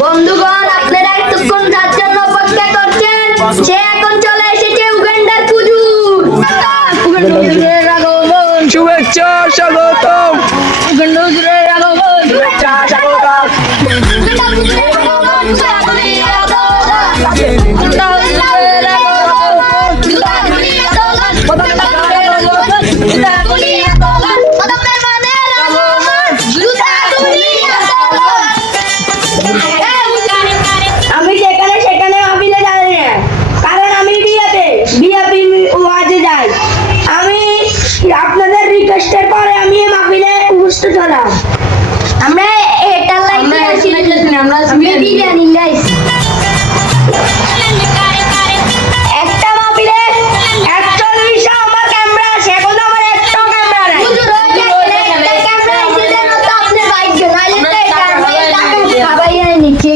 বন্ধুগণ, আপনারা এতক্ষণ যার জন্য অপেক্ষা করছেন, সে এখন চলে এসেছে উগান্ডার হুজুর। উগান্ডার হুজুরের আগমন, শুভেচ্ছা স্বাগতম। উগান্ডার হুজুরের আগমন, শুভেচ্ছা স্বাগতম। উগান্ডার হুজুরের আগমন, জুতাগুলির আদর। উগান্ডার হুজুরের আগমন, জুতাগুলির আদর। জুতাগুলির আদর। জুতাগুলির আদর। মেহমানের আগমন, জুতাগুলির আদর। আমি যেখানে সেখানে মাহফিলে যাই না, কারণ আমি বিয়াপি ওয়াজে যাই। আমি আপনাদের রিকোয়েস্টের পরে আমি এই মাহফিলে উপস্থিত হলাম। আমরা এটা লাইকে আসি, আমরা বিরিয়ানি লাইস। একটা মাহফিলে 41টা আমার ক্যামেরা আছে, এখন আমার একটা ক্যামেরা নাই। হুজুর ওই যে একটা ক্যামেরা এসে দেন তো আপনি বাইক নাইলে তো এটা আমি টাকা খাবাইয়া নিচ্ছি।